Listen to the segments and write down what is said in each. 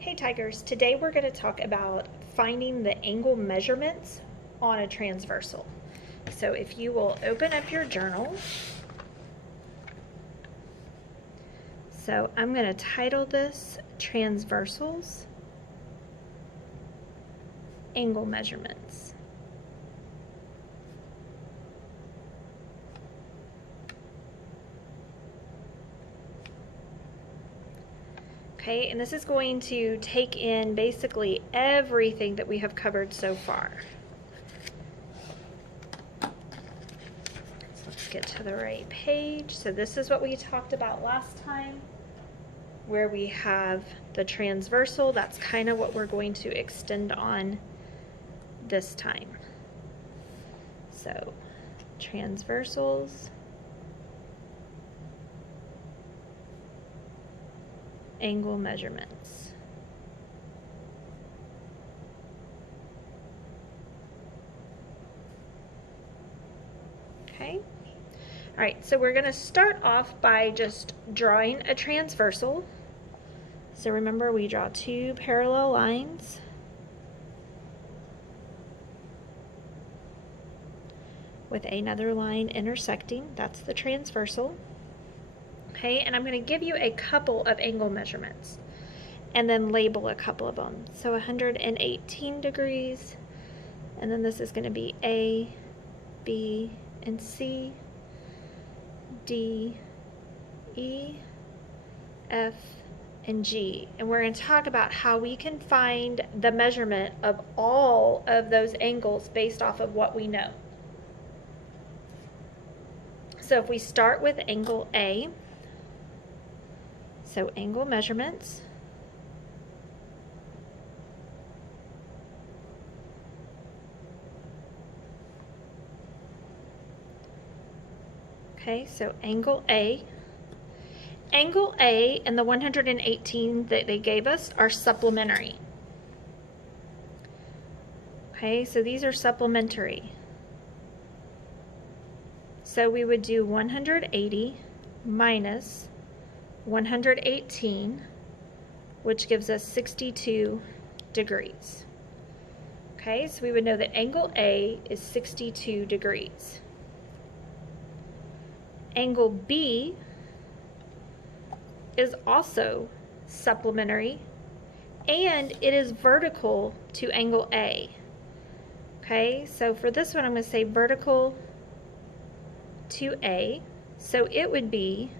Hey Tigers, today we're going to talk about finding the angle measurements on a transversal. So if you will open up your journal. So I'm going to title this Transversals Angle Measurements. Okay, and this is going to take in basically everything that we have covered so far. So let's get to the right page. So this is what we talked about last time, where we have the transversal. That's kind of what we're going to extend on this time. So transversals, angle measurements. Okay. All right, so we're going to start off by just drawing a transversal. So remember, we draw two parallel lines. With another line intersecting. That's the transversal. Okay, and I'm going to give you a couple of angle measurements and then label a couple of them. So 118 degrees, and then this is going to be A, B, and C, D, E, F, and G. And we're going to talk about how we can find the measurement of all of those angles based off of what we know. So if we start with angle A, so angle measurements. Okay, so angle A. Angle A and the 118 that they gave us are supplementary. Okay, so these are supplementary. So we would do 180 minus 118, which gives us 62 degrees. Okay, so we would know that angle A is 62 degrees. Angle B is also supplementary, and it is vertical to angle A. Okay, so for this one I'm going to say vertical to A, so it would be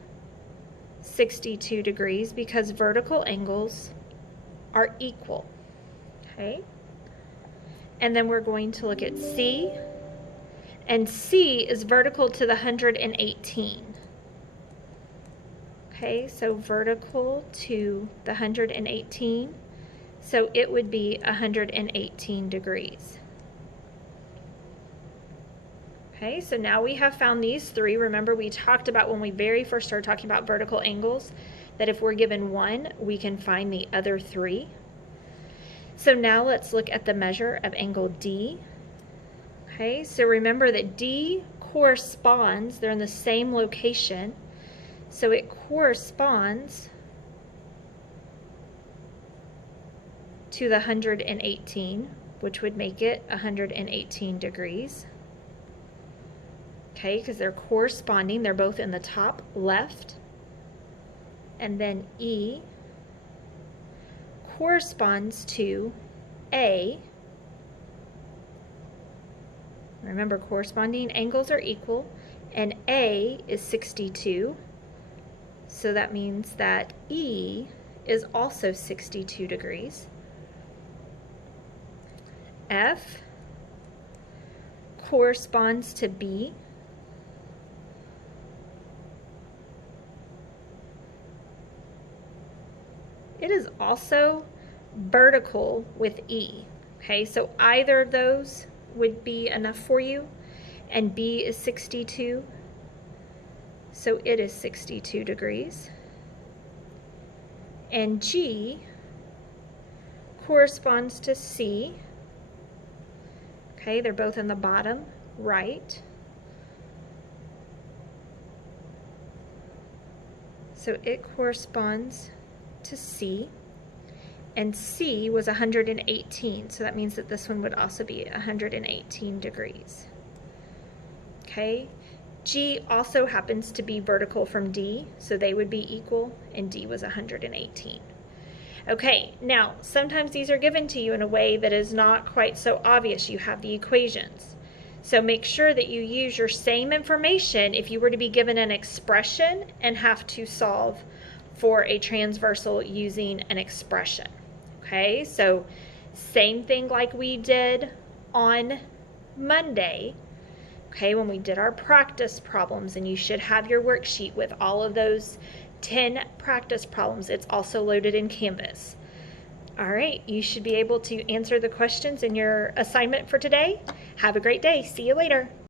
62 degrees because vertical angles are equal. Okay, and then we're going to look at C, and C is vertical to the 118. Okay, so vertical to the 118, so it would be 118 degrees. Okay, so now we have found these three. Remember, we talked about when we very first started talking about vertical angles that if we're given one, we can find the other three. So now let's look at the measure of angle D. Okay, so remember that D corresponds, they're in the same location, so it corresponds to the 118, which would make it 118 degrees. Okay, because they're corresponding, they're both in the top left. And then E corresponds to A. Remember, corresponding angles are equal, and A is 62. So that means that E is also 62 degrees. F corresponds to B. It is also vertical with E. Okay, so either of those would be enough for you, and B is 62, so it is 62 degrees. And G corresponds to C. Okay, they're both in the bottom right. So it corresponds to C. and C was 118. So that means that this one would also be 118 degrees. Okay, G also happens to be vertical from D, so they would be equal, and D was 118. Okay, now sometimes these are given to you in a way that is not quite so obvious. You have the equations. So make sure that you use your same information if you were to be given an expression and have to solve for a transversal using an expression. Okay, so same thing like we did on Monday, okay, when we did our practice problems, and you should have your worksheet with all of those 10 practice problems. It's also loaded in Canvas. All right, you should be able to answer the questions in your assignment for today. Have a great day. See you later.